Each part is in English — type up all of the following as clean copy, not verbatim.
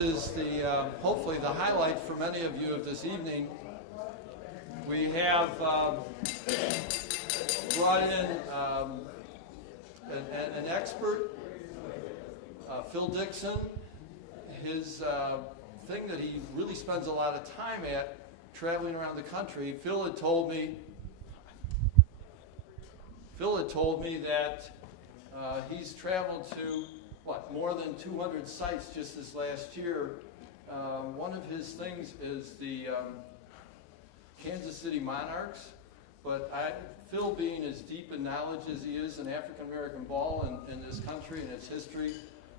Is the hopefully the highlight for many of you of this evening. We have brought in an expert, Phil Dixon. His thing that he really spends a lot of time at, traveling around the country. Phil had told me that he's traveled to more than 200 sites just this last year. One of his things is the Kansas City Monarchs, but Phil, being as deep in knowledge as he is in African American ball in this country and its history,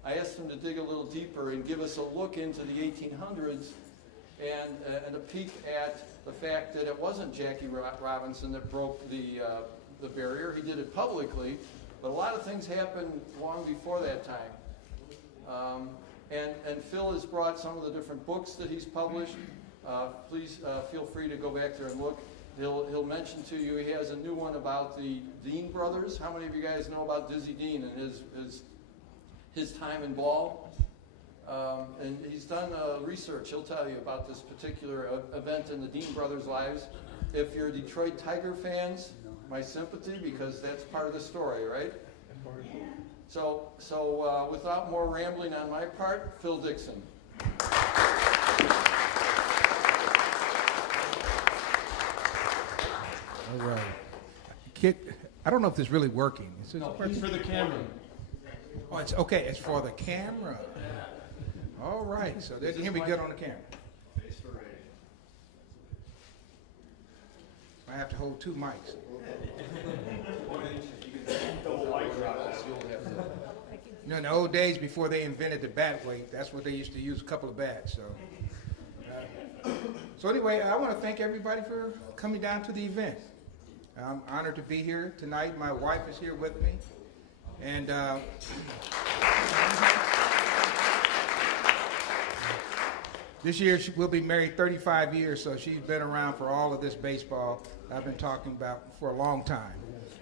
I asked him to dig a little deeper and give us a look into the 1800s and a peek at the fact that it wasn't Jackie Robinson that broke the barrier. He did it publicly, but a lot of things happened long before that time. And Phil has brought some of the different books that he's published. Please feel free to go back there and look. He'll mention to you, he has a new one about the Dean brothers. How many of you guys know about Dizzy Dean and his time in ball? And he's done research. He'll tell you about this particular event in the Dean brothers' lives. If you're Detroit Tiger fans, my sympathy, because that's part of the story, right? So without more rambling on my part, Phil Dixon. All right. I don't know if this is really working. No, it's for the camera. Oh, it's okay. It's for the camera. All right. So they can hear me good on the camera. I have to hold two mics. You know, in the old days before they invented the bat weight, that's what they used to use, a couple of bats. So anyway, I want to thank everybody for coming down to the event. I'm honored to be here tonight. My wife is here with me. And this year we'll be married 35 years, so she's been around for all of this baseball I've been talking about for a long time.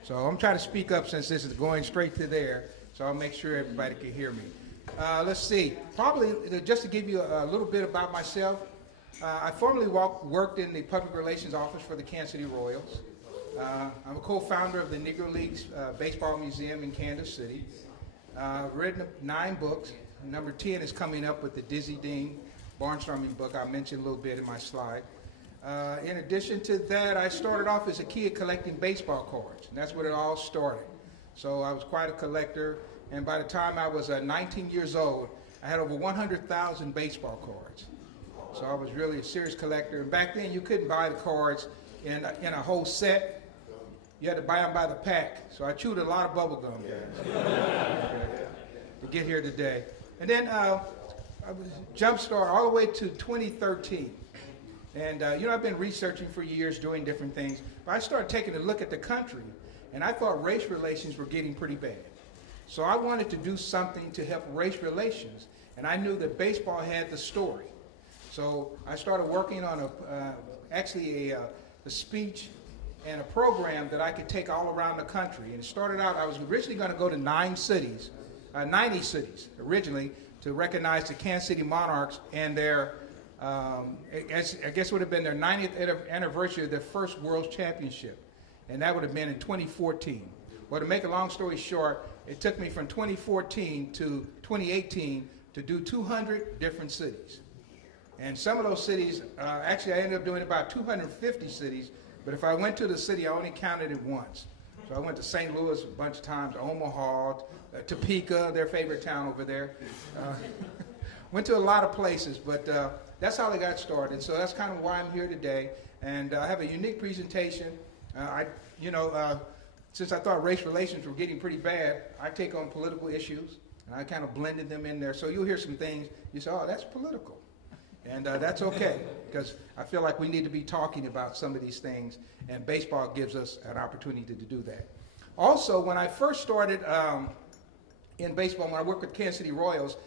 So I'm trying to speak up since this is going straight to there, so I'll make sure everybody can hear me. Let's see. Probably just to give you a little bit about myself, I formerly worked in the public relations office for the Kansas City Royals. I'm a co-founder of the Negro Leagues Baseball Museum in Kansas City. Written 9 books. Number 10 is coming up with the Dizzy Dean barnstorming book I mentioned a little bit in my slide. In addition to that, I started off as a kid collecting baseball cards, and that's where it all started. So I was quite a collector, and by the time I was 19 years old, I had over 100,000 baseball cards. So I was really a serious collector, and back then you couldn't buy the cards in a whole set. You had to buy them by the pack. So I chewed a lot of bubble gum to get here today. And then I was jump-started all the way to 2013. And, I've been researching for years, doing different things. But I started taking a look at the country, and I thought race relations were getting pretty bad. So I wanted to do something to help race relations, and I knew that baseball had the story. So I started working on a speech and a program that I could take all around the country. And it started out, I was originally going to go to 90 cities originally, to recognize the Kansas City Monarchs and their, I guess it would have been their 90th anniversary of their first World Championship. And that would have been in 2014. Well, to make a long story short, it took me from 2014 to 2018 to do 200 different cities. And some of those cities, actually I ended up doing about 250 cities, but if I went to the city, I only counted it once. So I went to St. Louis a bunch of times, Omaha, Topeka, their favorite town over there. Went to a lot of places, but that's how they got started. So that's kind of why I'm here today. And I have a unique presentation. Since I thought race relations were getting pretty bad, I take on political issues, and I kind of blended them in there. So you'll hear some things, you say, oh, that's political. And that's okay, because I feel like we need to be talking about some of these things, and baseball gives us an opportunity to do that. Also, when I first started in baseball, when I worked with Kansas City Royals,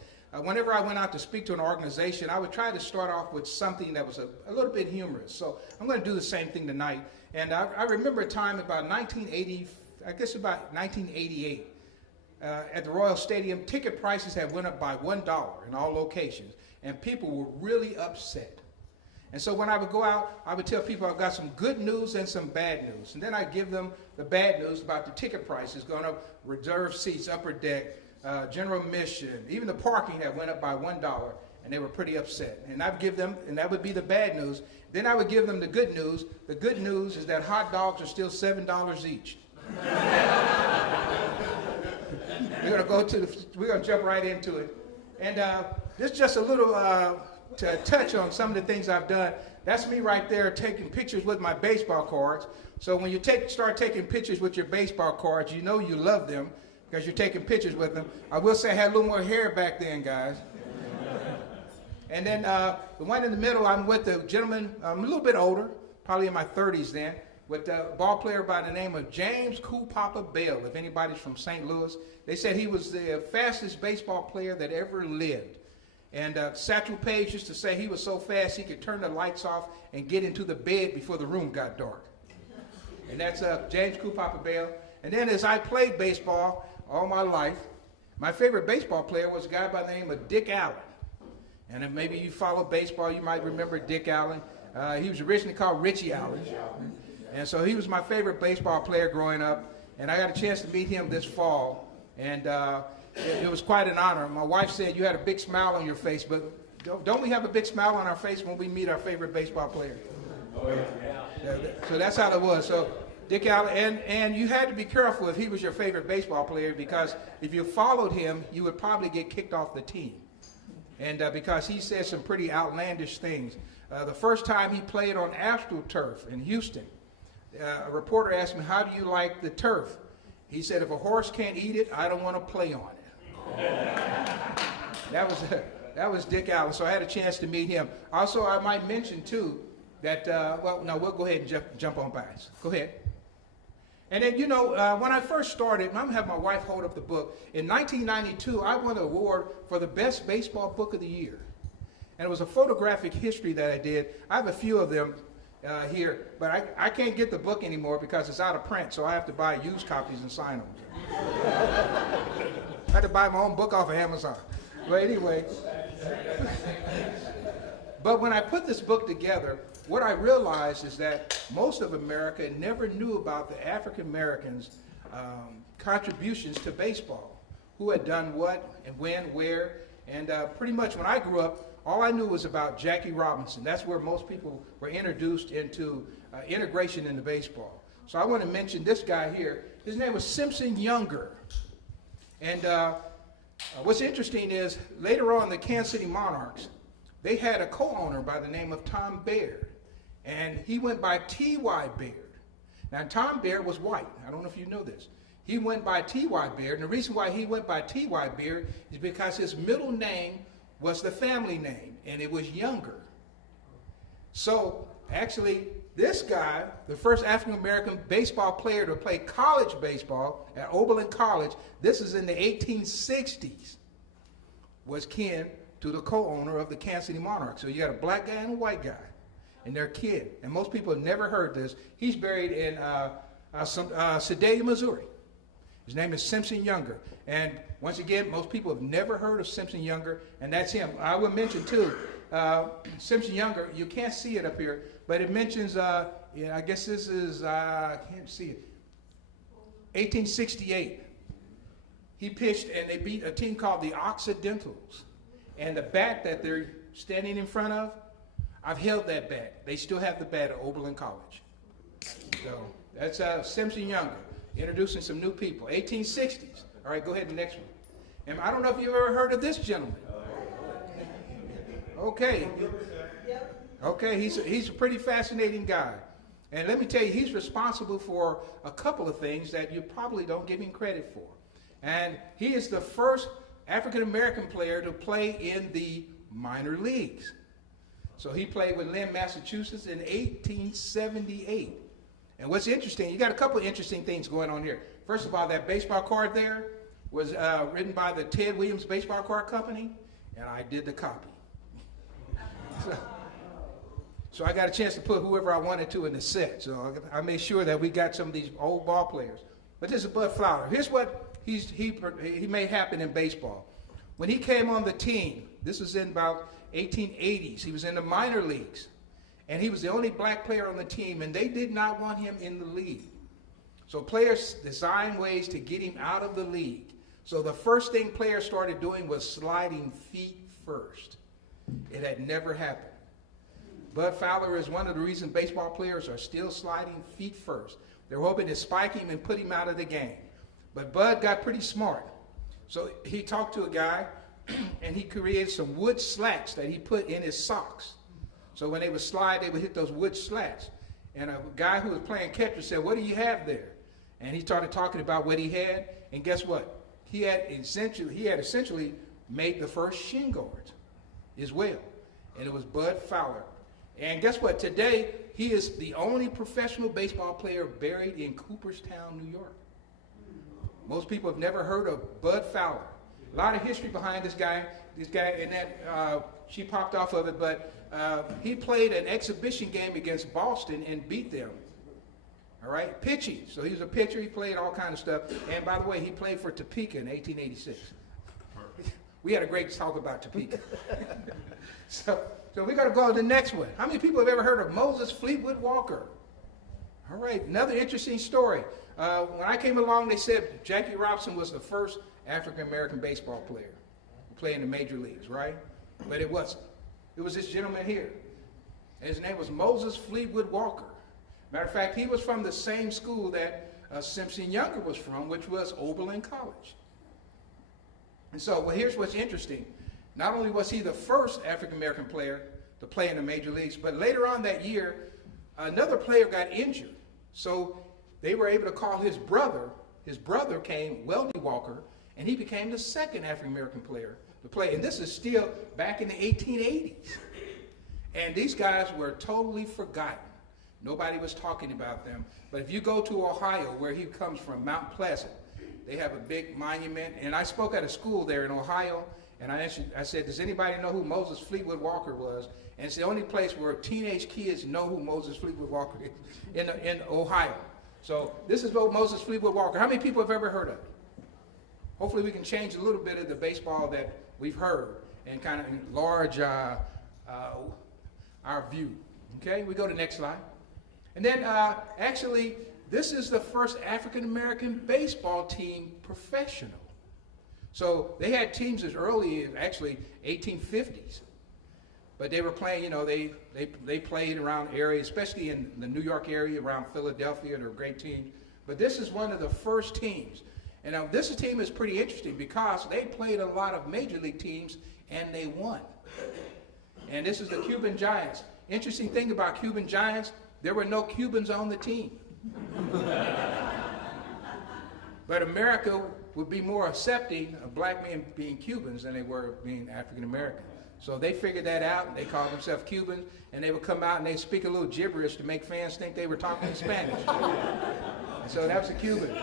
whenever I went out to speak to an organization, I would try to start off with something that was a little bit humorous. So I'm going to do the same thing tonight. And I remember a time about 1988, at the Royal Stadium, ticket prices had went up by $1 in all locations. and people were really upset. And so when I would go out, I would tell people I've got some good news and some bad news. And then I'd give them the bad news about the ticket prices going up, reserved seats, upper deck, general admission, even the parking that went up by $1, and they were pretty upset. And I'd give them, and that would be the bad news. Then I would give them the good news. The good news is that hot dogs are still $7 each. We're going to jump right into it. And this is just a little to touch on some of the things I've done. That's me right there taking pictures with my baseball cards. So when you start taking pictures with your baseball cards, you know you love them because you're taking pictures with them. I will say I had a little more hair back then, guys. And then the one in the middle, I'm with a gentleman, I'm a little bit older, probably in my 30s then, with a ball player by the name of James Cool Papa Bell, if anybody's from St. Louis. They said he was the fastest baseball player that ever lived. And Satchel Paige used to say he was so fast he could turn the lights off and get into the bed before the room got dark. And that's James Cool Papa Bell. And then as I played baseball all my life, my favorite baseball player was a guy by the name of Dick Allen. And if maybe you follow baseball, you might remember Dick Allen. He was originally called Richie Allen. And so he was my favorite baseball player growing up. And I got a chance to meet him this fall. And it was quite an honor. My wife said you had a big smile on your face, but don't we have a big smile on our face when we meet our favorite baseball player? Oh, yeah. So that's how it was. So Dick Allen, and you had to be careful if he was your favorite baseball player, because if you followed him, you would probably get kicked off the team. And because he said some pretty outlandish things. The first time he played on AstroTurf in Houston, a reporter asked him, "How do you like the turf?" He said, "If a horse can't eat it, I don't want to play on it." That was Dick Allen. So I had a chance to meet him. Also, I might mention too that we'll go ahead and jump on by. Go ahead. And then, when I first started, I'm going to have my wife hold up the book. In 1992, I won an award for the best baseball book of the year. And it was a photographic history that I did. I have a few of them here, but I can't get the book anymore because it's out of print, so I have to buy used copies and sign them. I had to buy my own book off of Amazon. But anyway, but when I put this book together, what I realized is that most of America never knew about the African Americans' contributions to baseball, who had done what and when, where, and pretty much when I grew up, all I knew was about Jackie Robinson. That's where most people were introduced into integration into baseball. So I want to mention this guy here. His name was Simpson Younger. And what's interesting is later on, the Kansas City Monarchs, they had a co-owner by the name of Tom Baird. And he went by T.Y. Baird. Now, Tom Baird was white. I don't know if you know this. He went by T.Y. Baird. And the reason why he went by T.Y. Baird is because his middle name was the family name, and it was Younger. So, actually, this guy, the first African-American baseball player to play college baseball at Oberlin College, this is in the 1860s, was kin to the co-owner of the Kansas City Monarchs. So you got a black guy and a white guy, and they're kin. And most people have never heard this. He's buried in Sedalia, Missouri. His name is Simpson Younger. And once again, most people have never heard of Simpson Younger, and that's him. I will mention, too, Simpson Younger, you can't see it up here, but it mentions, I guess this is, I can't see it, 1868. He pitched, and they beat a team called the Occidentals. And the bat that they're standing in front of, I've held that bat. They still have the bat at Oberlin College. So that's Simpson Younger, introducing some new people. 1860s. All right, go ahead to the next one. And I don't know if you've ever heard of this gentleman. Okay. Okay, he's a pretty fascinating guy. And let me tell you, he's responsible for a couple of things that you probably don't give him credit for. And he is the first African-American player to play in the minor leagues. So he played with Lynn, Massachusetts in 1878. And what's interesting, you got a couple of interesting things going on here. First of all, that baseball card there was written by the Ted Williams Baseball Card Company, and I did the copy. So I got a chance to put whoever I wanted to in the set. So I made sure that we got some of these old ball players. But this is Bud Fowler. Here's what he made happen in baseball. When he came on the team, this was in about 1880s. He was in the minor leagues. And he was the only black player on the team, and they did not want him in the league. So players designed ways to get him out of the league. So the first thing players started doing was sliding feet first. It had never happened. Bud Fowler is one of the reasons baseball players are still sliding feet first. They're hoping to spike him and put him out of the game. But Bud got pretty smart. So he talked to a guy, and he created some wood slats that he put in his socks. So when they would slide, they would hit those wood slats. And a guy who was playing catcher said, "What do you have there?" And he started talking about what he had. And guess what? He had essentially made the first shin guards as well. And it was Bud Fowler. And guess what? Today, he is the only professional baseball player buried in Cooperstown, New York. Most people have never heard of Bud Fowler. A lot of history behind this guy, and that she popped off of it, but he played an exhibition game against Boston and beat them. All right, pitching. So he was a pitcher. He played all kinds of stuff. And by the way, he played for Topeka in 1886. We had a great talk about Topeka. So we're going to go to the next one. How many people have ever heard of Moses Fleetwood Walker? All right, another interesting story. When I came along, they said Jackie Robinson was the first African-American baseball player to play in the major leagues, right? But it wasn't. It was this gentleman here. And his name was Moses Fleetwood Walker. Matter of fact, he was from the same school that Simpson Younger was from, which was Oberlin College. And so, well, here's what's interesting. Not only was he the first African-American player to play in the major leagues, but later on that year, another player got injured. So they were able to call his brother. His brother came, Weldie Walker, and he became the second African-American player to play. And this is still back in the 1880s. And these guys were totally forgotten. Nobody was talking about them. But if you go to Ohio, where he comes from, Mount Pleasant, they have a big monument. And I spoke at a school there in Ohio, and I said, does anybody know who Moses Fleetwood Walker was? And it's the only place where teenage kids know who Moses Fleetwood Walker is, in Ohio. So this is what Moses Fleetwood Walker. How many people have ever heard of it? Hopefully we can change a little bit of the baseball that we've heard and kind of enlarge our view. Okay, we go to the next slide. And then actually, this is the first African-American baseball team professional. So they had teams as early as actually 1850s. But they were playing, they played around areas, especially in the New York area, around Philadelphia. They're great teams. But this is one of the first teams. And now this team is pretty interesting because they played a lot of major league teams and they won. And this is the Cuban Giants. Interesting thing about Cuban Giants, there were no Cubans on the team. But America would be more accepting of black men being Cubans than they were being African American. So they figured that out, and they called themselves Cubans, and they would come out and they speak a little gibberish to make fans think they were talking in Spanish. And so that was a Cuban.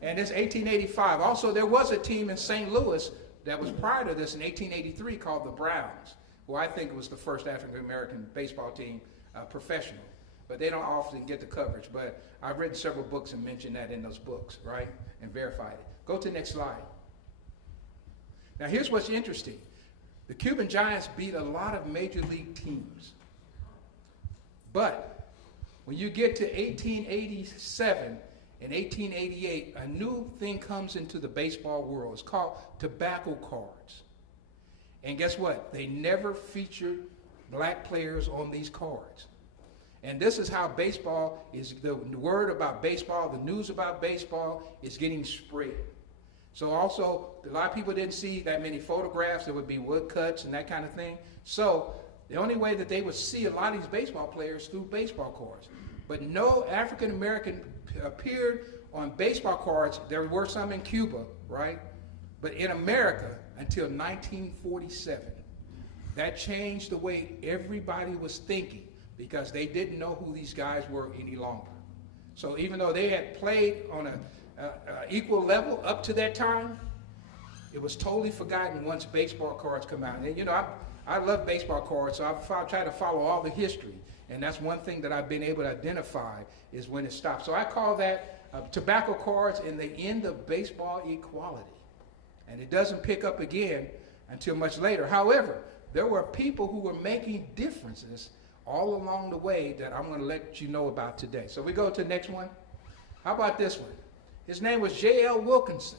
And it's 1885. Also, there was a team in St. Louis that was prior to this in 1883 called the Browns, who I think was the first African American baseball team professional. But they don't often get the coverage. But I've written several books and mentioned that in those books, right? And verified it. Go to the next slide. Now here's what's interesting. The Cuban Giants beat a lot of major league teams. But when you get to 1887 and 1888, a new thing comes into the baseball world. It's called tobacco cards. And guess what? They never featured black players on these cards. And this is how baseball is, the word about baseball, the news about baseball is getting spread. So also, a lot of people didn't see that many photographs. There would be woodcuts and that kind of thing. So the only way that they would see a lot of these baseball players through baseball cards. But no African American appeared on baseball cards. There were some in Cuba, right? But in America until 1947. That changed the way everybody was thinking, because they didn't know who these guys were any longer. So even though they had played on an equal level up to that time, it was totally forgotten once baseball cards come out. And I love baseball cards, so I try to follow all the history. And that's one thing that I've been able to identify is when it stopped. So I call that tobacco cards and the end of baseball equality. And it doesn't pick up again until much later. However, there were people who were making differences all along the way that I'm going to let you know about today. So we go to the next one. How about this one? His name was J.L. Wilkinson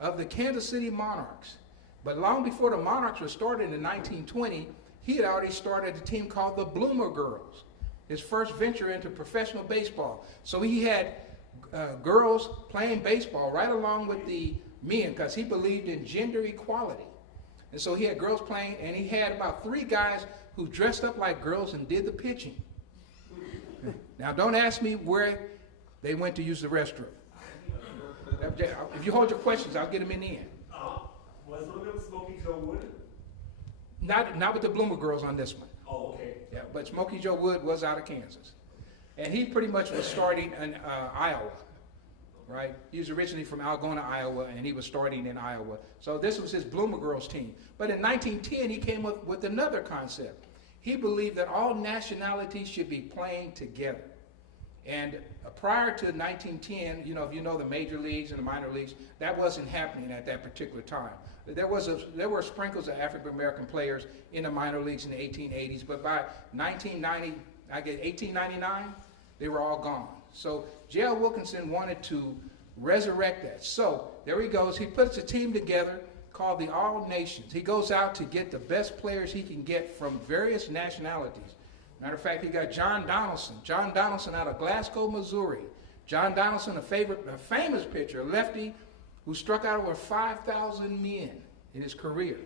of the Kansas City Monarchs. But long before the Monarchs were started in 1920, he had already started a team called the Bloomer Girls, his first venture into professional baseball. So he had girls playing baseball right along with the men because he believed in gender equality. And so he had girls playing, and he had about 3 guys who dressed up like girls and did the pitching. Now, don't ask me where they went to use the restroom. If you hold your questions, I'll get them in the end. Was one of them Smokey Joe Wood? Not with the Bloomer Girls on this one. Oh, okay. Yeah, but Smokey Joe Wood was out of Kansas. And he pretty much was starting in Iowa, right? He was originally from Algona, Iowa, and he was starting in Iowa. So this was his Bloomer Girls team. But in 1910, he came up with another concept. He believed that all nationalities should be playing together. And prior to 1910, you know, if you know the major leagues and the minor leagues, that wasn't happening at that particular time. There were sprinkles of African American players in the minor leagues in the 1880s, but by 1899, they were all gone. So J.L. Wilkinson wanted to resurrect that. So there he goes. He puts a team together called the All Nations. He goes out to get the best players he can get from various nationalities. Matter of fact, he got John Donaldson. John Donaldson out of Glasgow, Missouri. John Donaldson, a famous pitcher, a lefty, who struck out over 5,000 men in his career.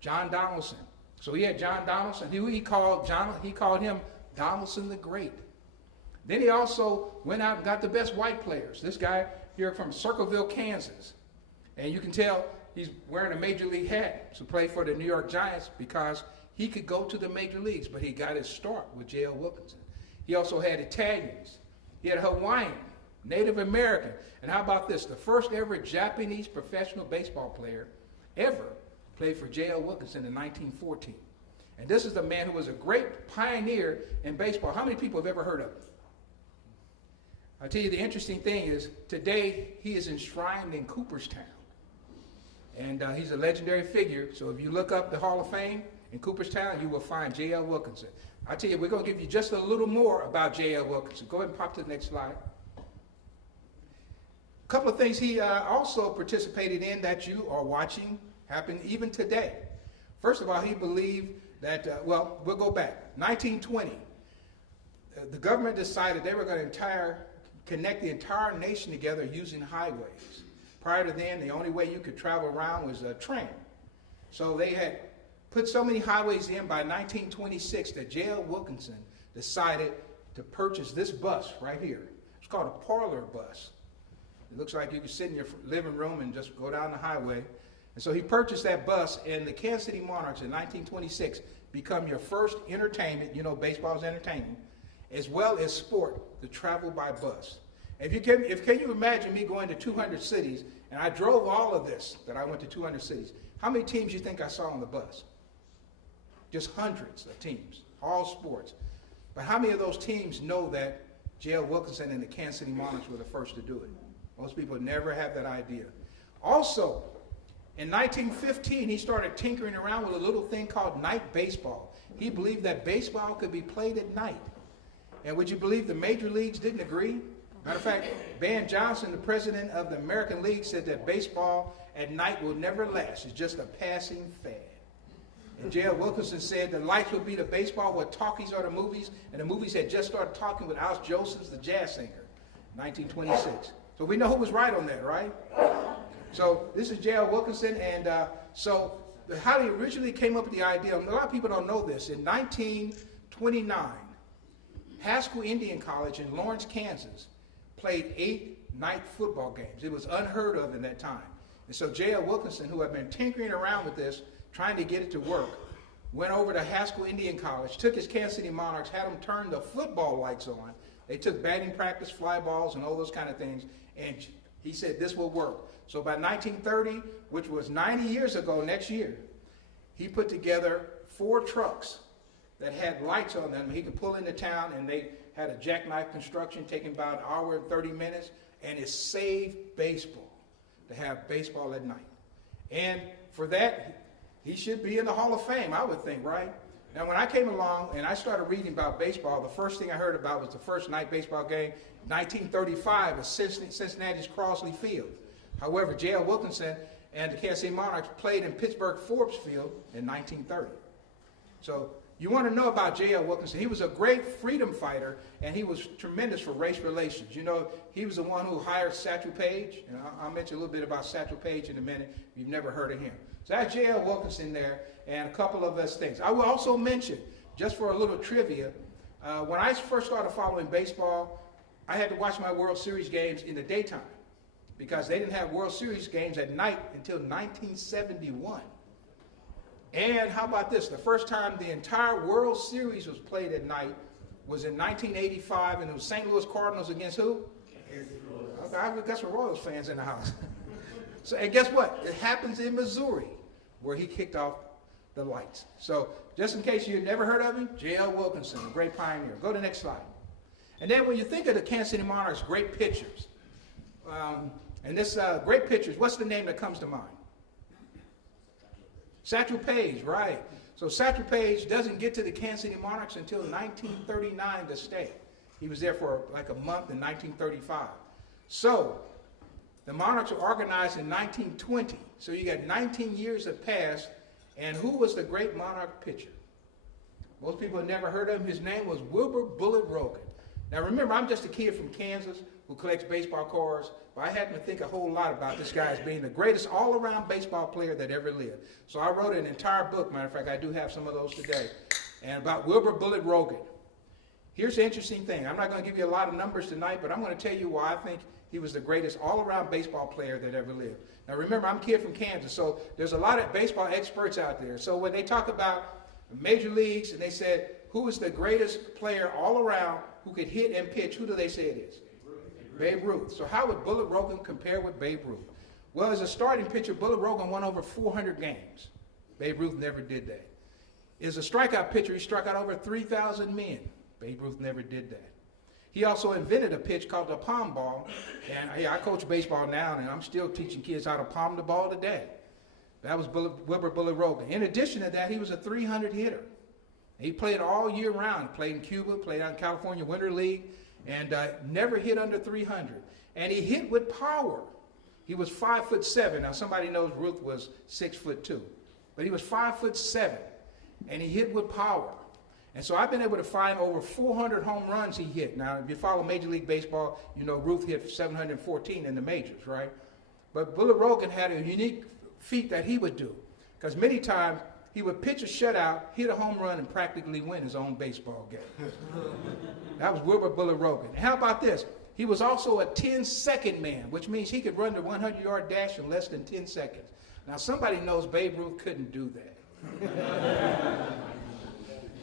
John Donaldson. So he had John Donaldson. He called him Donaldson the Great. Then he also went out and got the best white players. This guy here from Circleville, Kansas. And you can tell he's wearing a major league hat to play for the New York Giants because he could go to the major leagues, but he got his start with J.L. Wilkinson. He also had Italians. He had Hawaiian, Native American. And how about this? The first ever Japanese professional baseball player ever played for J.L. Wilkinson in 1914. And this is the man who was a great pioneer in baseball. How many people have ever heard of him? I'll tell you the interesting thing is, today he is enshrined in Cooperstown. And he's a legendary figure. So if you look up the Hall of Fame in Cooperstown, you will find J.L. Wilkinson. I'll tell you, we're going to give you just a little more about J.L. Wilkinson. Go ahead and pop to the next slide. A couple of things he also participated in that you are watching happen even today. First of all, he believed that, we'll go back. 1920, the government decided they were going to connect the entire nation together using highways. Prior to then, the only way you could travel around was a train. So they had put so many highways in by 1926 that J.L. Wilkinson decided to purchase this bus right here. It's called a Parlor Bus. It looks like you can sit in your living room and just go down the highway. And so he purchased that bus, and the Kansas City Monarchs in 1926 become your first entertainment, you know, baseball is entertainment, as well as sport, to travel by bus. Can you imagine me going to 200 cities, and I drove all of this, that I went to 200 cities. How many teams do you think I saw on the bus? Just hundreds of teams, all sports. But how many of those teams know that J.L. Wilkinson and the Kansas City Monarchs were the first to do it? Most people never have that idea. Also, in 1915, he started tinkering around with a little thing called night baseball. He believed that baseball could be played at night. And would you believe the major leagues didn't agree? Matter of fact, Van Johnson, the president of the American League, said that baseball at night will never last. It's just a passing fad. And J.L. Wilkinson said the lights would be the baseball, what talkies are the movies, and the movies had just started talking with Al Josephs, the jazz singer, 1926. So we know who was right on that, right? So this is J.L. Wilkinson, and so how he originally came up with the idea, a lot of people don't know this, in 1929, Haskell Indian College in Lawrence, Kansas, played 8 night football games. It was unheard of in that time. And so J.L. Wilkinson, who had been tinkering around with this, trying to get it to work, went over to Haskell Indian College, took his Kansas City Monarchs, had them turn the football lights on. They took batting practice, fly balls, and all those kind of things, and he said this will work. So by 1930, which was 90 years ago next year, he put together 4 trucks that had lights on them. He could pull into town, and they had a jackknife construction taking about an hour and 30 minutes, and it saved baseball to have baseball at night. And for that, he should be in the Hall of Fame, I would think, right? Now, when I came along and I started reading about baseball, the first thing I heard about was the first night baseball game, 1935, at Cincinnati's Crosley Field. However, J.L. Wilkinson and the Kansas City Monarchs played in Pittsburgh Thorpe's Field in 1930. So you want to know about J.L. Wilkinson. He was a great freedom fighter, and he was tremendous for race relations. You know, he was the one who hired Satchel Paige, and I'll mention a little bit about Satchel Paige in a minute if you've never heard of him. So that's J.L. Wilkinson there, and a couple of us things. I will also mention, just for a little trivia, when I first started following baseball, I had to watch my World Series games in the daytime because they didn't have World Series games at night until 1971. And how about this? The first time the entire World Series was played at night was in 1985, and it was St. Louis Cardinals against who? Okay, I've got some Royals fans in the house. So, and guess what? It happens in Missouri, where he kicked off the lights. So, just in case you've never heard of him, J.L. Wilkinson, a great pioneer. Go to the next slide. And then when you think of the Kansas City Monarchs' great pitchers, and this great pitchers, what's the name that comes to mind? Satchel Paige, right. So Satchel Paige doesn't get to the Kansas City Monarchs until 1939 to stay. He was there for like a month in 1935. So the Monarchs were organized in 1920. So you got 19 years have passed. And who was the great Monarch pitcher? Most people have never heard of him. His name was Wilbur Bullet Rogan. Now remember, I'm just a kid from Kansas who collects baseball cards, but I happen to think a whole lot about this guy as being the greatest all-around baseball player that ever lived. So I wrote an entire book, matter of fact, I do have some of those today, and about Wilbur Bullet Rogan. Here's the interesting thing. I'm not going to give you a lot of numbers tonight, but I'm going to tell you why I think he was the greatest all-around baseball player that ever lived. Now remember, I'm a kid from Kansas, so there's a lot of baseball experts out there. So when they talk about major leagues and they said, who is the greatest player all around who could hit and pitch, who do they say it is? Babe Ruth. So how would Bullet Rogan compare with Babe Ruth? Well, as a starting pitcher, Bullet Rogan won over 400 games. Babe Ruth never did that. As a strikeout pitcher, he struck out over 3,000 men. Babe Ruth never did that. He also invented a pitch called the palm ball. And I coach baseball now, and I'm still teaching kids how to palm the ball today. That was Wilbur Bullet Rogan. In addition to that, he was a 300 hitter. He played all year round. Played in Cuba, played out in California Winter League, and never hit under 300. And he hit with power. He was 5'7". Now somebody knows Ruth was 6'2", but he was 5'7", and he hit with power. And so I've been able to find over 400 home runs he hit. Now, if you follow Major League Baseball, you know Ruth hit 714 in the majors, right? But Bullet Rogan had a unique feat that he would do, because many times he would pitch a shutout, hit a home run, and practically win his own baseball game. That was Wilbur Bullet Rogan. And how about this? He was also a 10-second man, which means he could run the 100-yard dash in less than 10 seconds. Now, somebody knows Babe Ruth couldn't do that.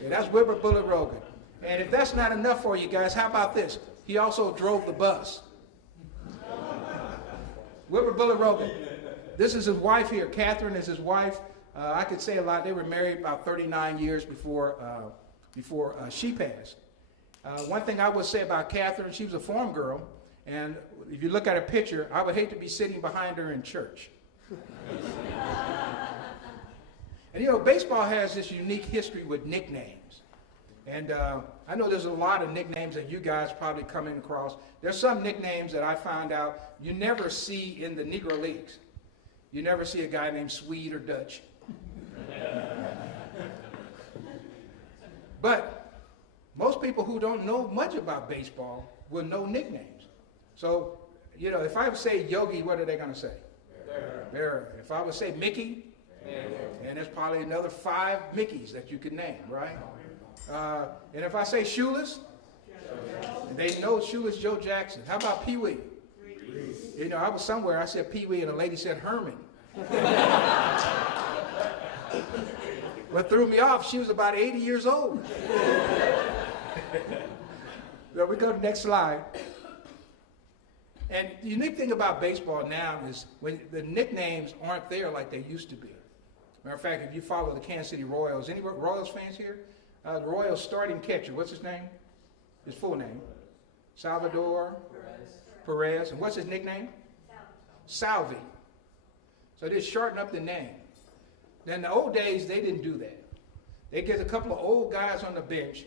Yeah, that's Wilbur Bullet Rogan. And if that's not enough for you guys, how about this? He also drove the bus. Wilbur Bullet Rogan. This is his wife here. Catherine is his wife. I could say a lot. They were married about 39 years before she passed. One thing I would say about Catherine, she was a farm girl, and if you look at her picture, I would hate to be sitting behind her in church. And you know, baseball has this unique history with nicknames. And I know there's a lot of nicknames that you guys probably coming across. There's some nicknames that I found out you never see in the Negro leagues. You never see a guy named Swede or Dutch. But most people who don't know much about baseball will know nicknames. So, you know, if I would say Yogi, what are they going to say? Bear. If I would say Mickey, and there's probably another 5 Mickeys that you could name, right? And if I say Shoeless, they know Shoeless Joe Jackson. How about Pee Wee? You know, I was somewhere, I said Pee Wee, and a lady said Herman. What threw me off, she was about 80 years old. Well, we go to the next slide. And the unique thing about baseball now is when the nicknames aren't there like they used to be. Matter of fact, if you follow the Kansas City Royals, any Royals fans here? The Royals starting catcher, what's his name? His full name? Salvador Perez. And what's his nickname? Salvi. So they shorten up the name. Then the old days, they didn't do that. They get a couple of old guys on the bench,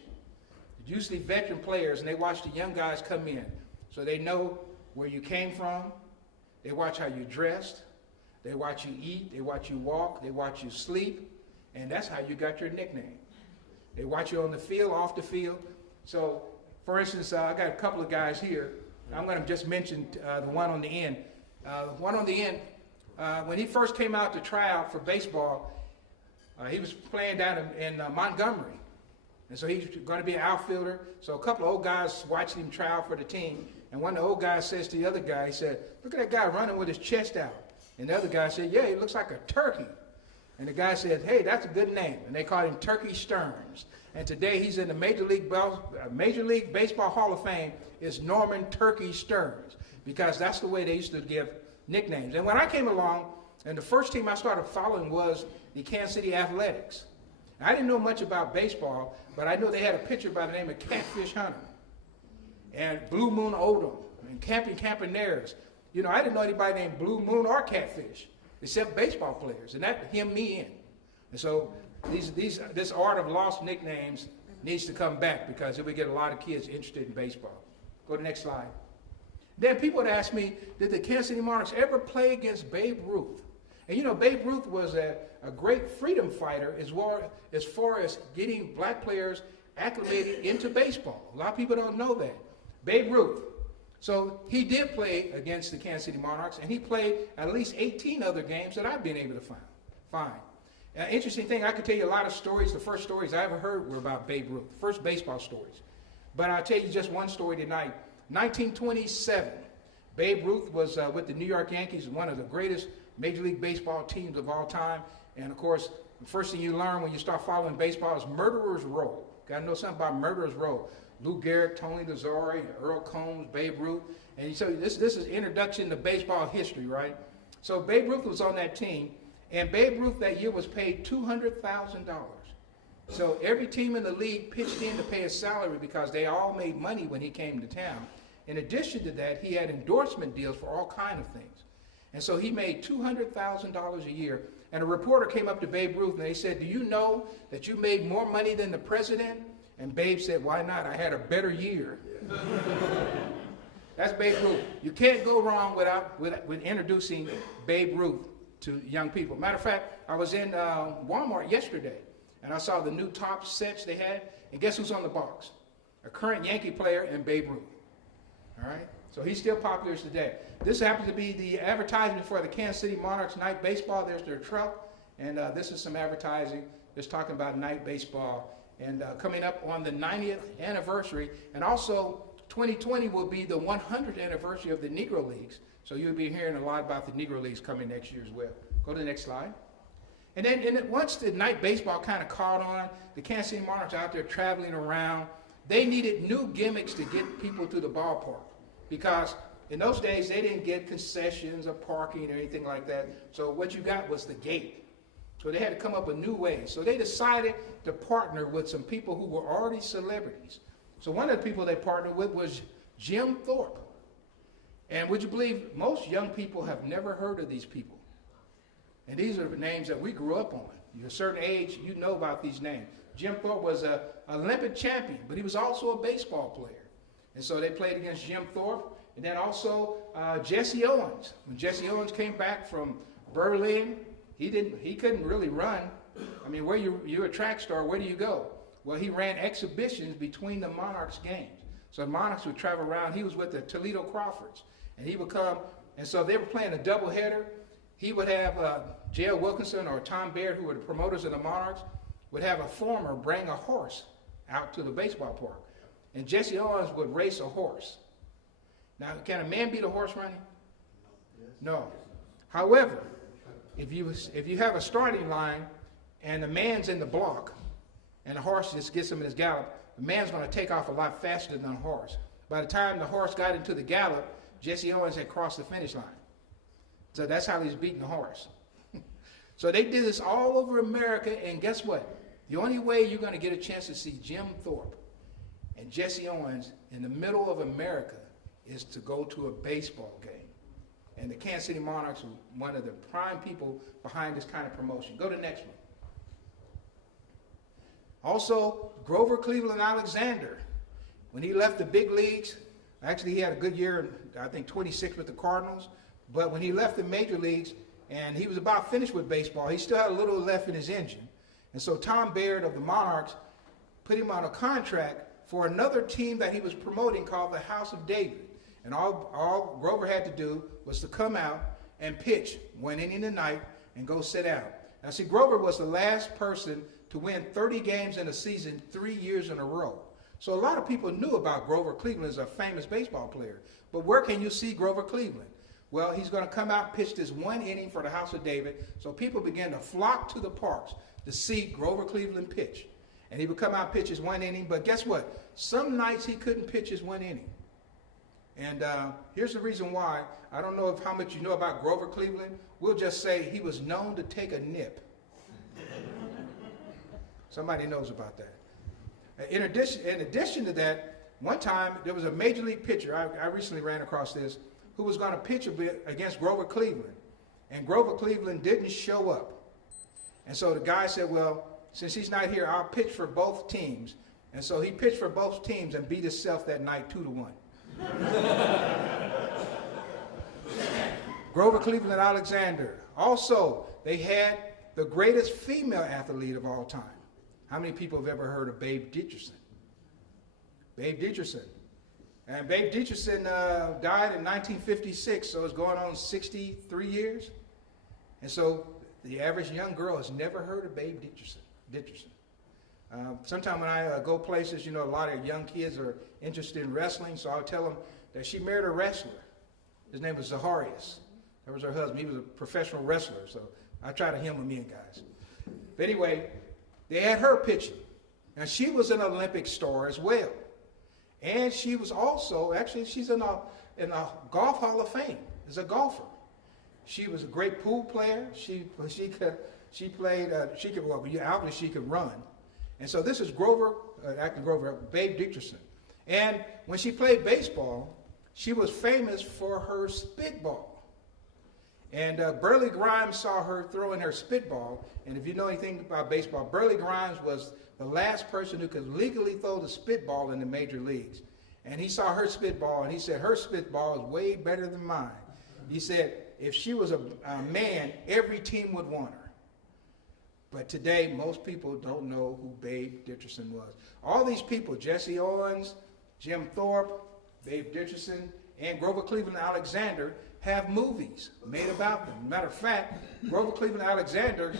usually veteran players, and they watch the young guys come in. So they know where you came from. They watch how you dressed. They watch you eat. They watch you walk. They watch you sleep. And that's how you got your nickname. They watch you on the field, off the field. So, for instance, I got a couple of guys here. I'm going to just mention the one on the end. When he first came out to try out for baseball, he was playing down in Montgomery. And so he's going to be an outfielder. So a couple of old guys watched him try out for the team. And one of the old guys says to the other guy, he said, "Look at that guy running with his chest out." And the other guy said, "Yeah, he looks like a turkey." And the guy said, "Hey, that's a good name." And they called him Turkey Stearns. And today he's in the Major League Baseball Hall of Fame is Norman Turkey Stearns, because that's the way they used to give nicknames. And when I came along, and the first team I started following was the Kansas City Athletics. I didn't know much about baseball, but I knew they had a pitcher by the name of Catfish Hunter and Blue Moon Odom and Camping Campaneris. You know, I didn't know anybody named Blue Moon or Catfish except baseball players, and that hemmed me in. And so this art of lost nicknames needs to come back, because it would get a lot of kids interested in baseball. Go to the next slide. Then people would ask me, did the Kansas City Monarchs ever play against Babe Ruth? And you know, Babe Ruth was a great freedom fighter as far as getting black players acclimated into baseball. A lot of people don't know that. Babe Ruth. So he did play against the Kansas City Monarchs, and he played at least 18 other games that I've been able to find. Interesting thing, I could tell you a lot of stories. The first stories I ever heard were about Babe Ruth, first baseball stories. But I'll tell you just one story tonight. 1927, Babe Ruth was with the New York Yankees, one of the greatest Major League Baseball teams of all time. And of course, the first thing you learn when you start following baseball is Murderer's Row. Got to know something about Murderer's Row. Lou Gehrig, Tony Lazzari, Earl Combs, Babe Ruth. And so this is introduction to baseball history, right? So Babe Ruth was on that team, and Babe Ruth that year was paid $200,000. So every team in the league pitched in to pay his salary, because they all made money when he came to town. In addition to that, he had endorsement deals for all kinds of things. And so he made $200,000 a year. And a reporter came up to Babe Ruth, and they said, "Do you know that you made more money than the president?" And Babe said, "Why not? I had a better year." That's Babe Ruth. You can't go wrong with introducing Babe Ruth to young people. Matter of fact, I was in Walmart yesterday, and I saw the new top sets they had, and guess who's on the box? A current Yankee player and Babe Ruth. All right? So he's still popular today. This happens to be the advertisement for the Kansas City Monarchs night baseball. There's their truck, and this is some advertising just talking about night baseball. And coming up on the 90th anniversary, and also 2020 will be the 100th anniversary of the Negro Leagues. So you'll be hearing a lot about the Negro Leagues coming next year as well. Go to the next slide. And then once the night baseball kind of caught on, the Kansas City Monarchs out there traveling around, they needed new gimmicks to get people to the ballpark. Because in those days, they didn't get concessions or parking or anything like that. So what you got was the gate. So they had to come up with new ways. So they decided to partner with some people who were already celebrities. So one of the people they partnered with was Jim Thorpe. And would you believe most young people have never heard of these people? And these are the names that we grew up on. You're a certain age, you know about these names. Jim Thorpe was an Olympic champion, but he was also a baseball player. And so they played against Jim Thorpe. And then also Jesse Owens. When Jesse Owens came back from Berlin, he couldn't really run. I mean, you're a track star, where do you go? Well, he ran exhibitions between the Monarchs games. So the Monarchs would travel around. He was with the Toledo Crawfords. And he would come, and so they were playing a doubleheader. He would have J.L. Wilkinson or Tom Baird, who were the promoters of the Monarchs, would have a farmer bring a horse out to the baseball park. And Jesse Owens would race a horse. Now, can a man beat a horse running? No. However, if you have a starting line and the man's in the block and the horse just gets him in his gallop, the man's going to take off a lot faster than the horse. By the time the horse got into the gallop, Jesse Owens had crossed the finish line. So that's how he's beating the horse. So they did this all over America, and guess what? The only way you're going to get a chance to see Jim Thorpe and Jesse Owens in the middle of America is to go to a baseball game. And the Kansas City Monarchs were one of the prime people behind this kind of promotion. Go to the next one. Also, Grover Cleveland Alexander. When he left the big leagues, actually he had a good year, I think 26 with the Cardinals, but when he left the major leagues and he was about finished with baseball, he still had a little left in his engine. And so Tom Baird of the Monarchs put him on a contract for another team that he was promoting called the House of David. And all Grover had to do was to come out and pitch 1 inning a night and go sit down. Now see, Grover was the last person to win 30 games in a season 3 years in a row. So a lot of people knew about Grover Cleveland as a famous baseball player. But where can you see Grover Cleveland? Well, he's going to come out and pitch this 1 inning for the House of David. So people began to flock to the parks to see Grover Cleveland pitch. And he would come out and pitch his 1 inning. But guess what? Some nights he couldn't pitch his 1 inning. And here's the reason why. I don't know how much you know about Grover Cleveland. We'll just say he was known to take a nip. Somebody knows about that. In addition to that, one time there was a major league pitcher, I recently ran across this, who was going to pitch a bit against Grover Cleveland. And Grover Cleveland didn't show up. And so the guy said, well, since he's not here, I'll pitch for both teams. And so he pitched for both teams and beat himself that night 2-1. Grover Cleveland Alexander. Also, they had the greatest female athlete of all time. How many people have ever heard of Babe Dickerson? Babe Dickerson. And Babe Dickerson died in 1956, so it's going on 63 years. And so the average young girl has never heard of Babe Dickerson. Sometimes when I go places, you know, a lot of young kids are interested in wrestling, so I'll tell them that she married a wrestler. His name was Zaharias. That was her husband. He was a professional wrestler, so I try to hem him in, guys. But anyway, they had her pitching. Now, she was an Olympic star as well. And she was also, actually, she's in a Golf Hall of Fame as a golfer. She was a great pool player. She could run. And so this is Babe Dickerson. And when she played baseball, she was famous for her spitball. And Burley Grimes saw her throwing her spitball. And if you know anything about baseball, Burley Grimes was the last person who could legally throw the spitball in the major leagues. And he saw her spitball, and he said, her spitball is way better than mine. He said, if she was a man, every team would want her. But today, most people don't know who Babe Dickerson was. All these people, Jesse Owens, Jim Thorpe, Babe Dickerson, and Grover Cleveland Alexander, have movies made about them. Matter of fact, Grover Cleveland Alexander,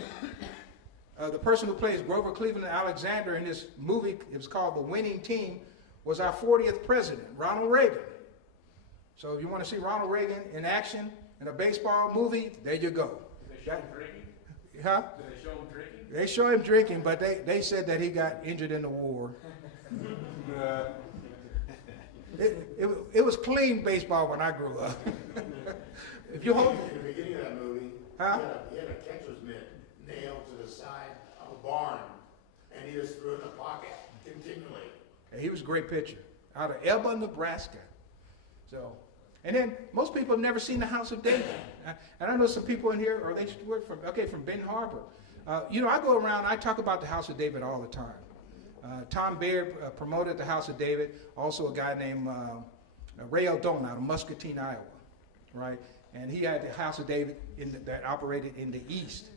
the person who plays Grover Cleveland Alexander in this movie, it was called The Winning Team, was our 40th president, Ronald Reagan. So if you want to see Ronald Reagan in action in a baseball movie, there you go. Did they show him drinking? Huh? Did they show him drinking? They show him drinking, but they said that he got injured in the war. It was clean baseball when I grew up. If you hold, In the beginning of that movie, huh? he had a catcher's mitt nailed to the side of a barn, and he just threw it in the pocket continually. He was a great pitcher out of Elba, Nebraska. So, and then most people have never seen the House of David. And I know some people in here, or they work from Benton Harbor. You know, I go around, I talk about the House of David all the time. Tom Baird promoted the House of David. Also a guy named Ray Eldon out of Muscatine, Iowa, right? And he had the House of David that operated in the East.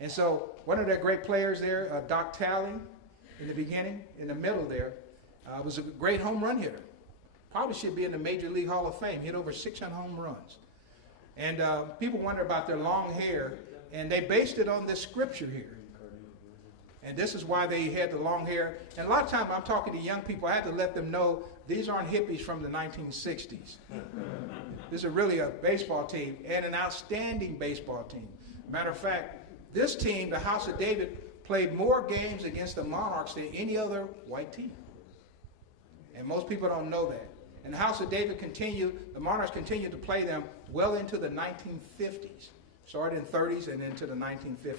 And so one of their great players there, Doc Talley, in the beginning, in the middle there, was a great home run hitter. Probably should be in the Major League Hall of Fame. Hit over 600 home runs. And people wonder about their long hair, and they based it on this scripture here. And this is why they had the long hair. And a lot of times I'm talking to young people, I had to let them know these aren't hippies from the 1960s. This is really a baseball team, and an outstanding baseball team. Matter of fact, this team, the House of David, played more games against the Monarchs than any other white team. And most people don't know that. And the House of David the Monarchs continued to play them well into the 1950s. Started in the 30s and into the 1950s.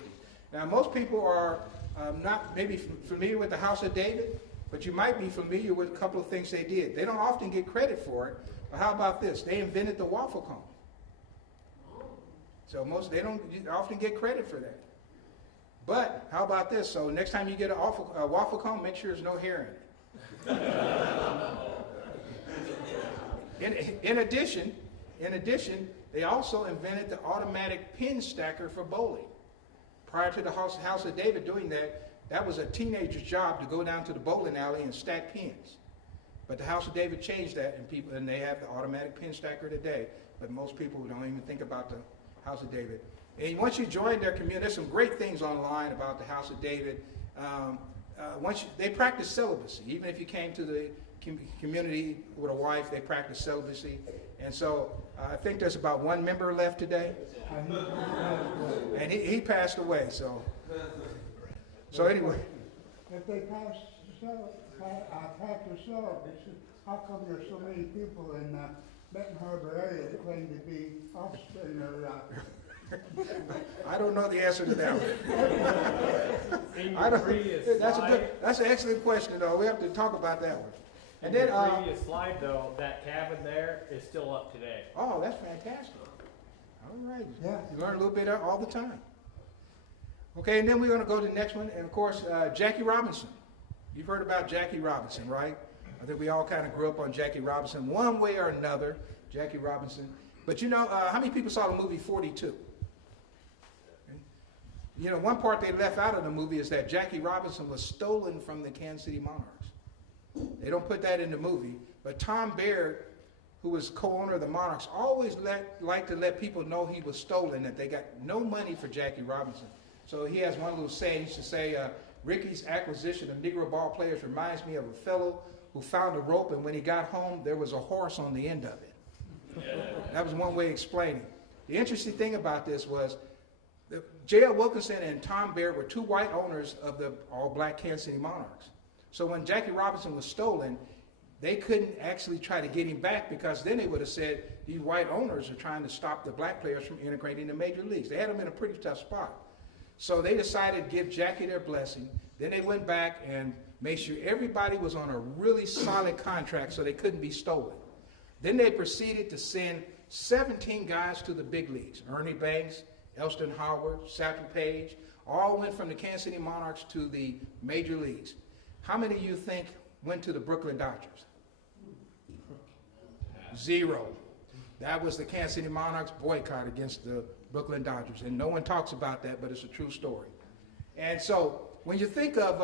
Now, most people are not maybe familiar with the House of David, but you might be familiar with a couple of things they did. They don't often get credit for it, but how about this? They invented the waffle cone. So they don't often get credit for that. But how about this? So next time you get a waffle cone, make sure there's no hair in it. In addition, they also invented the automatic pin stacker for bowling. Prior to the House of David doing that, that was a teenager's job to go down to the bowling alley and stack pins. But the House of David changed that, and they have the automatic pin stacker today. But most people don't even think about the House of David. And once you join their community, there's some great things online about the House of David. They practice celibacy. Even if you came to the community with a wife, they practice celibacy. And so I think there's about one member left today. And he passed away. So anyway. If they practice celibacy, how come there's so many people in Benton Harbor area that claim to be offspring or I don't know the answer to that one. That's an excellent question, though. We have to talk about that one. And then the previous slide, though, that cabin there is still up today. Oh, that's fantastic. All right. Yeah. You learn a little bit all the time. Okay, and then we're going to go to the next one. And, of course, Jackie Robinson. You've heard about Jackie Robinson, right? I think we all kind of grew up on Jackie Robinson one way or another, Jackie Robinson. But, you know, how many people saw the movie 42? You know, one part they left out of the movie is that Jackie Robinson was stolen from the Kansas City Monarchs. They don't put that in the movie. But Tom Baird, who was co-owner of the Monarchs, always liked to let people know he was stolen, that they got no money for Jackie Robinson. So he has one little saying. He used to say, Ricky's acquisition of Negro ball players reminds me of a fellow who found a rope, and when he got home, there was a horse on the end of it. That was one way of explaining. The interesting thing about this was J.L. Wilkinson and Tom Baird were two white owners of the all-black Kansas City Monarchs. So when Jackie Robinson was stolen, they couldn't actually try to get him back, because then they would have said, these white owners are trying to stop the black players from integrating the major leagues. They had him in a pretty tough spot. So they decided to give Jackie their blessing. Then they went back and made sure everybody was on a really solid contract so they couldn't be stolen. Then they proceeded to send 17 guys to the big leagues. Ernie Banks, Elston Howard, Satchel Paige, all went from the Kansas City Monarchs to the major leagues. How many of you think went to the Brooklyn Dodgers? 0. That was the Kansas City Monarchs boycott against the Brooklyn Dodgers. And no one talks about that, but it's a true story. And so when you think of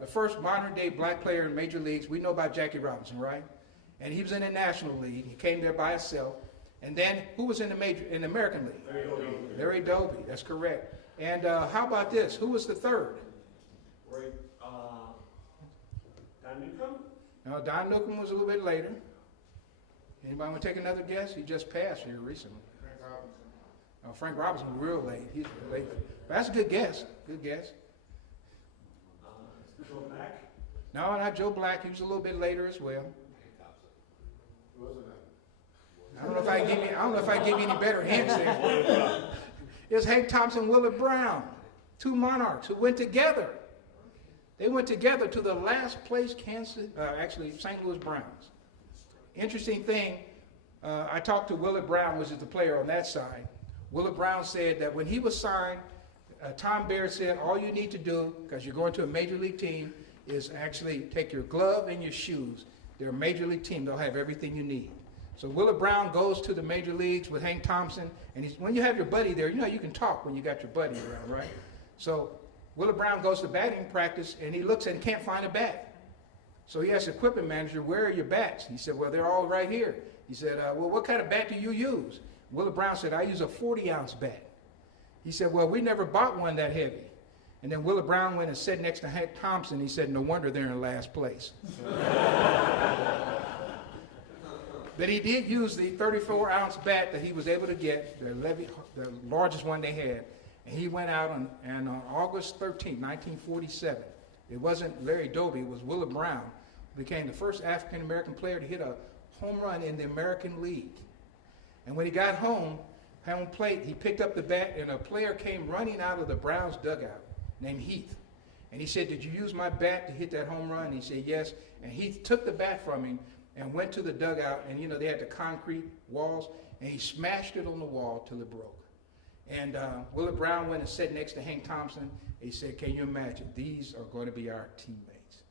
the first modern day black player in major leagues, we know about Jackie Robinson, right? And he was in the National League. He came there by himself. And then who was in the American League? Larry Doby. That's correct. And how about this? Who was the third? Don Newcomb? No, Don Newcomb was a little bit later. Anybody want to take another guess? He just passed here recently. Frank Robinson. Oh, Frank Robinson was real late. He's late. But that's a good guess. Good guess. Joe Black? No, not Joe Black. He was a little bit later as well. I don't know if I can give you any better hints there. It's Hank Thompson, Willard Brown, two Monarchs who went together. They went together to the last place St. Louis Browns. Interesting thing, I talked to Willard Brown, which is the player on that side. Willard Brown said that when he was signed, Tom Baird said, all you need to do, because you're going to a major league team, is actually take your glove and your shoes. They're a major league team. They'll have everything you need. So Willard Brown goes to the major leagues with Hank Thompson, and when you have your buddy there, you know you can talk when you got your buddy around, right? So Willard Brown goes to batting practice, and he looks and can't find a bat. So he asked the equipment manager, where are your bats? He said, well, they're all right here. He said, well, what kind of bat do you use? Willard Brown said, I use a 40-ounce bat. He said, well, we never bought one that heavy. And then Willard Brown went and sat next to Hank Thompson. He said, no wonder they're in last place. But he did use the 34-ounce bat that he was able to get, the largest one they had. And he went out on August 13, 1947. It wasn't Larry Doby, it was Willard Brown, who became the first African-American player to hit a home run in the American League. And when he got home plate, he picked up the bat, and a player came running out of the Browns dugout named Heath. And he said, did you use my bat to hit that home run? And he said, yes. And Heath took the bat from him and went to the dugout, and, you know, they had the concrete walls, and he smashed it on the wall till it broke. And Willard Brown went and sat next to Hank Thompson. He said, can you imagine? These are going to be our teammates.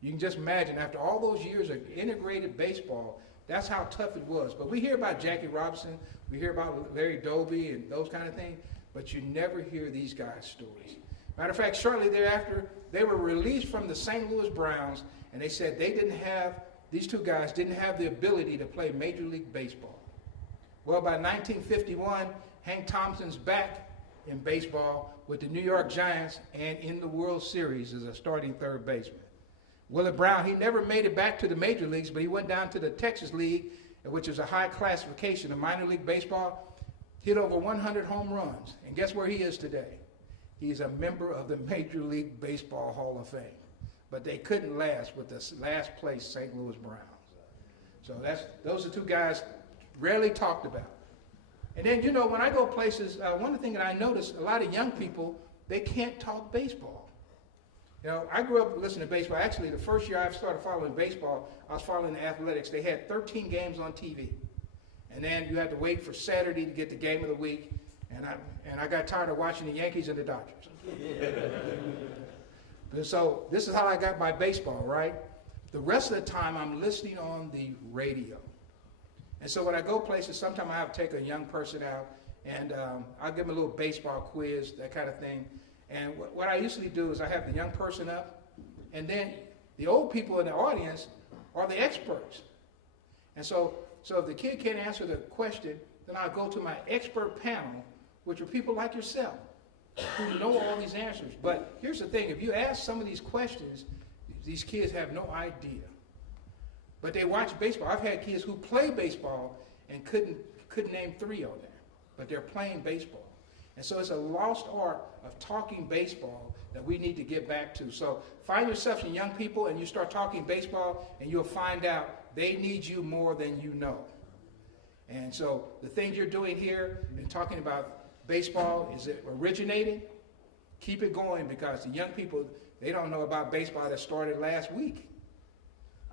You can just imagine, after all those years of integrated baseball, that's how tough it was. But we hear about Jackie Robinson, we hear about Larry Doby and those kind of things, but you never hear these guys' stories. Matter of fact, shortly thereafter, they were released from the St. Louis Browns, and they said these two guys didn't have the ability to play Major League Baseball. Well, by 1951, Hank Thompson's back in baseball with the New York Giants and in the World Series as a starting third baseman. Willard Brown, he never made it back to the major leagues, but he went down to the Texas League, which is a high classification of minor league baseball, hit over 100 home runs. And guess where he is today? He's a member of the Major League Baseball Hall of Fame. But they couldn't last with the last place St. Louis Browns. So those are two guys rarely talked about. And then, you know, when I go places, one of the things that I notice, a lot of young people, they can't talk baseball. You know, I grew up listening to baseball. Actually, the first year I started following baseball, I was following the athletics. They had 13 games on TV. And then you had to wait for Saturday to get the game of the week. And I got tired of watching the Yankees and the Dodgers. And so this is how I got my baseball, right? The rest of the time I'm listening on the radio. And so when I go places, sometimes I have to take a young person out and I'll give them a little baseball quiz, that kind of thing. And what I usually do is I have the young person up, and then the old people in the audience are the experts. And so if the kid can't answer the question, then I'll go to my expert panel, which are people like yourself who know all these answers. But here's the thing, if you ask some of these questions, these kids have no idea. But they watch baseball. I've had kids who play baseball and couldn't name 3 on there, but they're playing baseball. And so it's a lost art of talking baseball that we need to get back to. So find yourself some young people and you start talking baseball and you'll find out they need you more than you know. And so the things you're doing here and talking about baseball, is it originating? Keep it going, because the young people, they don't know about baseball that started last week.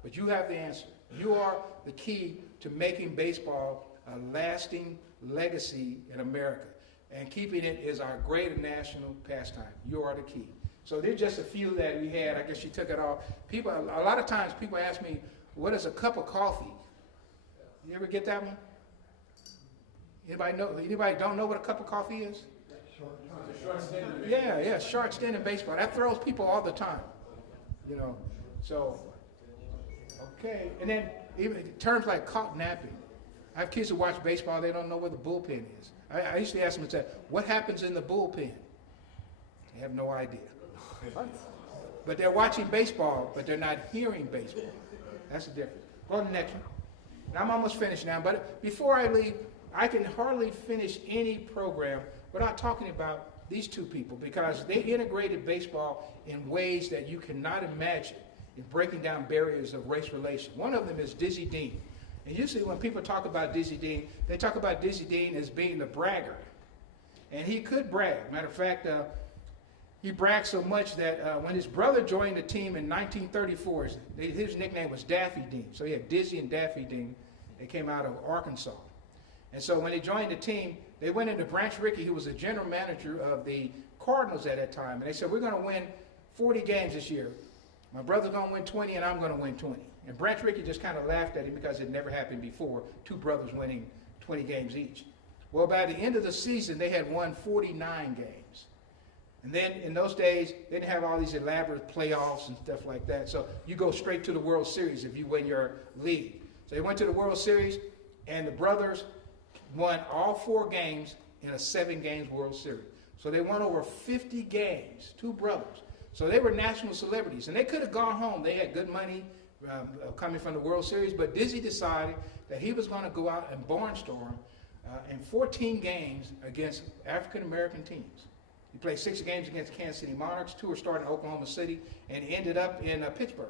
But you have the answer. You are the key to making baseball a lasting legacy in America. And keeping it is our great national pastime. You are the key. So there's just a few that we had. I guess you took it off. People, a lot of times people ask me, what is a cup of coffee? You ever get that one? Anybody know? Anybody don't know what a cup of coffee is? Short stint. Yeah, short stint in baseball. That throws people all the time. You know, so, okay. And then even terms like caught napping. I have kids who watch baseball, they don't know where the bullpen is. I used to ask them, what happens in the bullpen? They have no idea. But they're watching baseball, but they're not hearing baseball. That's the difference. Go to the next one. Now, I'm almost finished now, but before I leave, I can hardly finish any program without talking about these two people, because they integrated baseball in ways that you cannot imagine in breaking down barriers of race relation. One of them is Dizzy Dean. And usually when people talk about Dizzy Dean, they talk about Dizzy Dean as being the bragger. And he could brag. Matter of fact, he bragged so much that when his brother joined the team in 1934, his nickname was Daffy Dean. So he had Dizzy and Daffy Dean. They came out of Arkansas. And so when they joined the team, they went into Branch Rickey, who was the general manager of the Cardinals at that time. And they said, we're going to win 40 games this year. My brother's going to win 20, and I'm going to win 20. And Branch Rickey just kind of laughed at him because it never happened before, 2 brothers winning 20 games each. Well, by the end of the season, they had won 49 games. And then in those days, they didn't have all these elaborate playoffs and stuff like that. So you go straight to the World Series if you win your league. So they went to the World Series, and the brothers won all 4 games in a 7-games World Series. So they won over 50 games, 2 brothers. So they were national celebrities. And they could have gone home. They had good money coming from the World Series, but Dizzy decided that he was going to go out and barnstorm in 14 games against African-American teams. He played 6 games against Kansas City Monarchs, 2 were starting in Oklahoma City, and he ended up in Pittsburgh.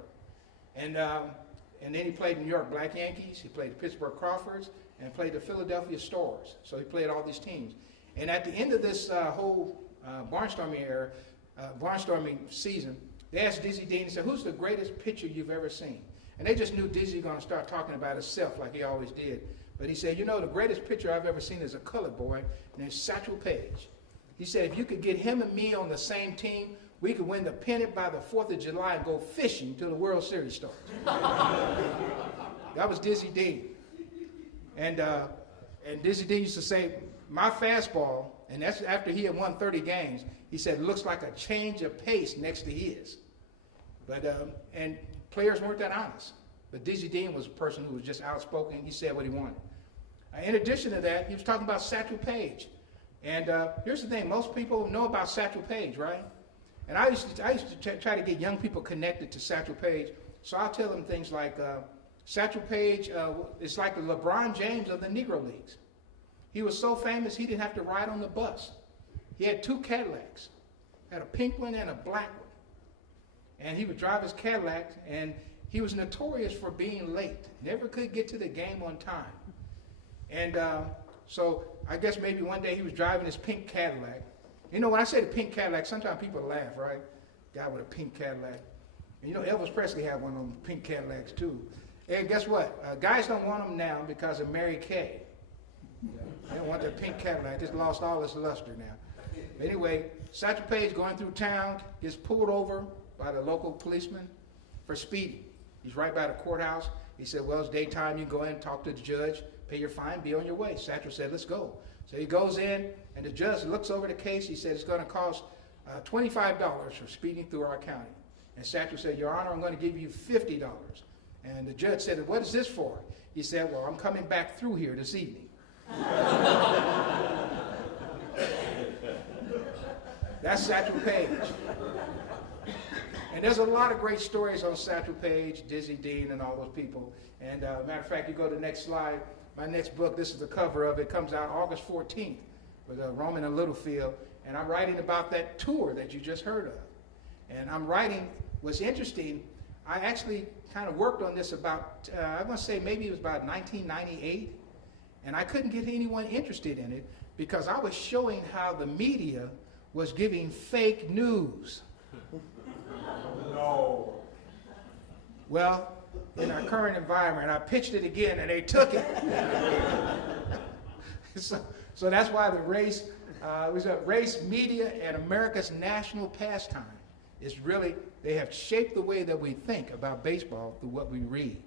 And then he played New York Black Yankees, he played the Pittsburgh Crawfords, and played the Philadelphia Stars. So he played all these teams. And at the end of this whole barnstorming season, they asked Dizzy Dean and said, who's the greatest pitcher you've ever seen? And they just knew Dizzy was going to start talking about himself like he always did. But he said, you know, the greatest pitcher I've ever seen is a colored boy named Satchel Paige. He said, if you could get him and me on the same team, we could win the pennant by the 4th of July and go fishing till the World Series starts. That was Dizzy Dean. And Dizzy Dean used to say, my fastball, and that's after he had won 30 games, he said, looks like a change of pace next to his. But, and players weren't that honest. But Dizzy Dean was a person who was just outspoken. He said what he wanted. In addition to that, he was talking about Satchel Paige. And here's the thing. Most people know about Satchel Paige, right? And I used to try to get young people connected to Satchel Paige. So I'll tell them things like, Satchel Paige is like the LeBron James of the Negro Leagues. He was so famous, he didn't have to ride on the bus. He had 2 Cadillacs, had a pink one and a black one. And he would drive his Cadillac, and he was notorious for being late. Never could get to the game on time. And so I guess maybe one day he was driving his pink Cadillac. You know, when I say the pink Cadillac, sometimes people laugh, right? Guy with a pink Cadillac. And you know, Elvis Presley had one of them pink Cadillacs too. And guess what? Guys don't want them now because of Mary Kay. They don't want that pink Cadillac. It's lost all its luster now. But anyway, Satchel Paige going through town, gets pulled over by the local policeman for speeding. He's right by the courthouse. He said, well, it's daytime. You can go in and talk to the judge, pay your fine, be on your way. Satchel said, let's go. So he goes in, and the judge looks over the case. He said, it's going to cost $25 for speeding through our county. And Satchel said, Your Honor, I'm going to give you $50. And the judge said, what is this for? He said, well, I'm coming back through here this evening. That's Satchel Paige. And there's a lot of great stories on Satchel Paige, Dizzy Dean, and all those people. And matter of fact, you go to the next slide. My next book, this is the cover of it, comes out August 14th with Roman and Littlefield. And I'm writing about that tour that you just heard of. And I'm writing, what's interesting, I actually kind of worked on this about, I'm going to say maybe it was about 1998. And I couldn't get anyone interested in it because I was showing how the media was giving fake news. No. Well, in our current environment, I pitched it again and they took it. So that's why the race, it was a race media and America's national pastime is really, they have shaped the way that we think about baseball through what we read.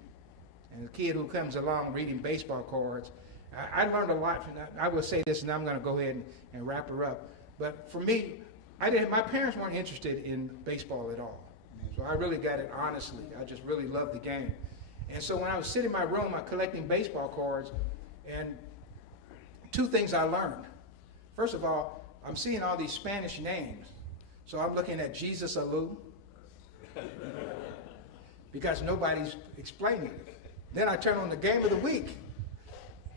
And the kid who comes along reading baseball cards, I learned a lot from that. I will say this, and I'm going to go ahead and wrap her up. But for me, my parents weren't interested in baseball at all. So I really got it honestly. I just really loved the game. And so when I was sitting in my room, I'm collecting baseball cards, and 2 things I learned. First of all, I'm seeing all these Spanish names. So I'm looking at Jesus Alou, because nobody's explaining it. Then I turn on the game of the week,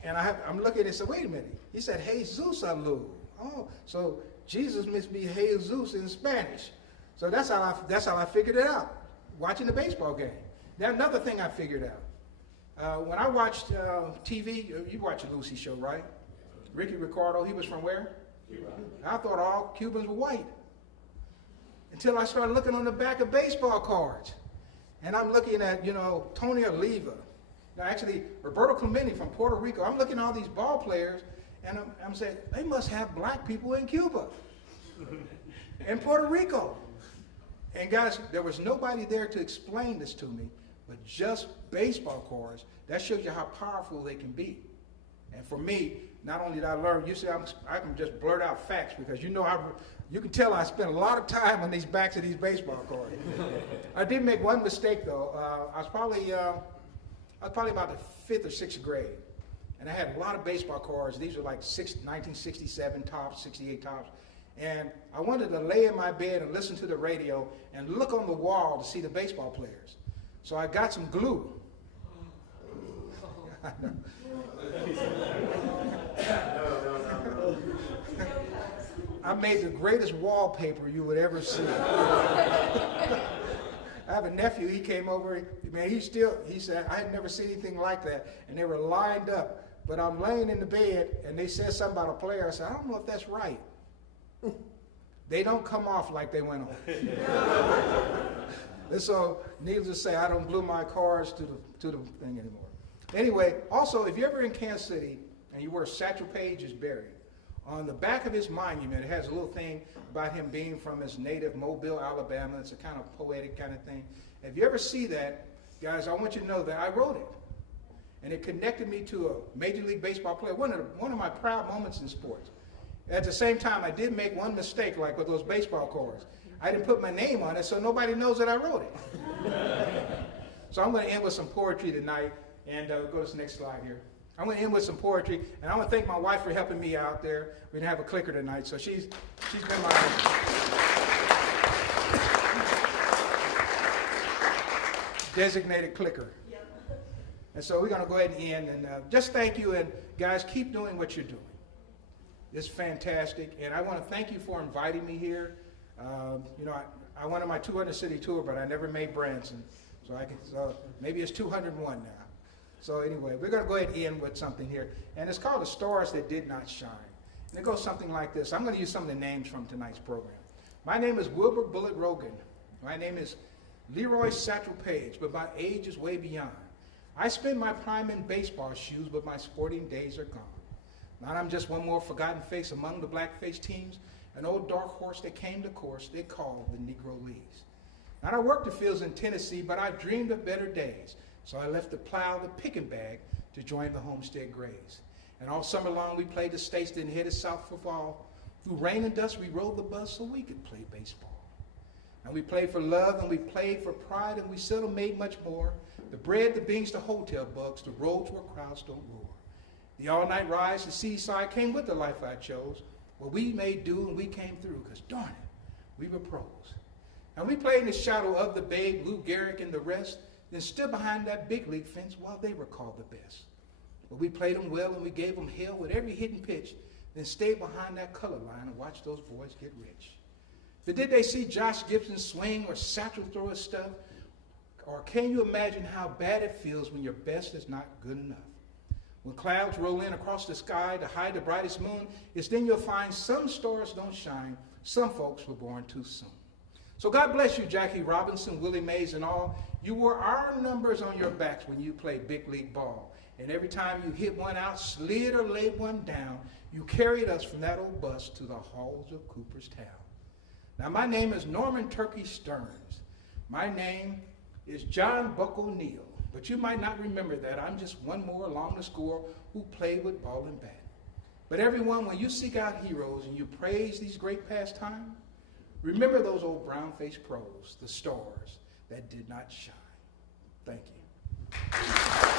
and I'm looking and say, wait a minute. He said, Jesus Alou. Oh, so Jesus must be Jesus in Spanish. So that's how I figured it out, watching the baseball game. Now, another thing I figured out, when I watched TV, you watch a Lucy show, right? Ricky Ricardo, he was from where? Cuba. I thought all Cubans were white. Until I started looking on the back of baseball cards. And I'm looking at, Tony Oliva. Now, actually, Roberto Clemente from Puerto Rico. I'm looking at all these ball players, and I'm saying, they must have black people in Cuba and Puerto Rico. And guys, there was nobody there to explain this to me, but just baseball cards. That shows you how powerful they can be. And for me, not only did I learn, you see, I can just blurt out facts because you can tell I spent a lot of time on these backs of these baseball cards. I did make one mistake though. I was probably about the 5th or 6th grade, and I had a lot of baseball cards. These were like 1967 tops, 68 tops. And I wanted to lay in my bed and listen to the radio and look on the wall to see the baseball players. So I got some glue. I made the greatest wallpaper you would ever see. I have a nephew, he came over, man, he said, I had never seen anything like that. And they were lined up. But I'm laying in the bed, and they said something about a player. I said, I don't know if that's right. They don't come off like they went on. And so, needless to say, I don't glue my cards to the thing anymore. Anyway, also, if you're ever in Kansas City and you where Satchel Paige is buried, on the back of his monument, it has a little thing about him being from his native Mobile, Alabama. It's a kind of poetic kind of thing. If you ever see that, guys, I want you to know that I wrote it. And it connected me to a Major League Baseball player, one of my proud moments in sports. At the same time, I did make one mistake, like with those baseball cards. I didn't put my name on it, so nobody knows that I wrote it. So I'm going to end with some poetry tonight, and go to this next slide here. I'm going to end with some poetry, and I want to thank my wife for helping me out there. We didn't have a clicker tonight, so she's been my designated clicker. And so we're going to go ahead and end, and just thank you, and guys, keep doing what you're doing. It's fantastic, and I want to thank you for inviting me here. You know, I went on my 200 city tour, but I never made Branson, so maybe it's 201 now. So anyway, we're going to go ahead and end with something here, and it's called The Stars That Did Not Shine. And it goes something like this. I'm going to use some of the names from tonight's program. My name is Wilbur Bullet Rogan. My name is Leroy Satchel Paige, but my age is way beyond. I spend my prime in baseball shoes, but my sporting days are gone. Now I'm just one more forgotten face among the black-faced teams, an old dark horse that came to course they called the Negro Leagues. Now I worked the fields in Tennessee, but I dreamed of better days. So I left the plow, the picking bag, to join the homestead grays. And all summer long we played the states, then headed south for fall. Through rain and dust we rode the bus so we could play baseball. And we played for love, and we played for pride, and we seldom made much more. The bread, the beans, the hotel bucks, the roads where crowds don't roar. The all-night rides, the seaside came with the life I chose. Well, we made do and we came through, because darn it, we were pros. And we played in the shadow of the Babe, Lou Gehrig, and the rest, then stood behind that big league fence while they were called the best. But we played them well and we gave them hell with every hidden pitch, then stayed behind that color line and watched those boys get rich. But did they see Josh Gibson swing or Satchel throw his stuff? Or can you imagine how bad it feels when your best is not good enough? When clouds roll in across the sky to hide the brightest moon, it's then you'll find some stars don't shine, some folks were born too soon. So God bless you, Jackie Robinson, Willie Mays, and all. You wore our numbers on your backs when you played big league ball. And every time you hit one out, slid or laid one down, you carried us from that old bus to the halls of Cooperstown. Now, my name is Norman Turkey Stearns. My name is John Buck O'Neill. But you might not remember that. I'm just one more along the score who played with ball and bat. But everyone, when you seek out heroes and you praise these great past times, remember those old brown-faced pros, the stars that did not shine. Thank you.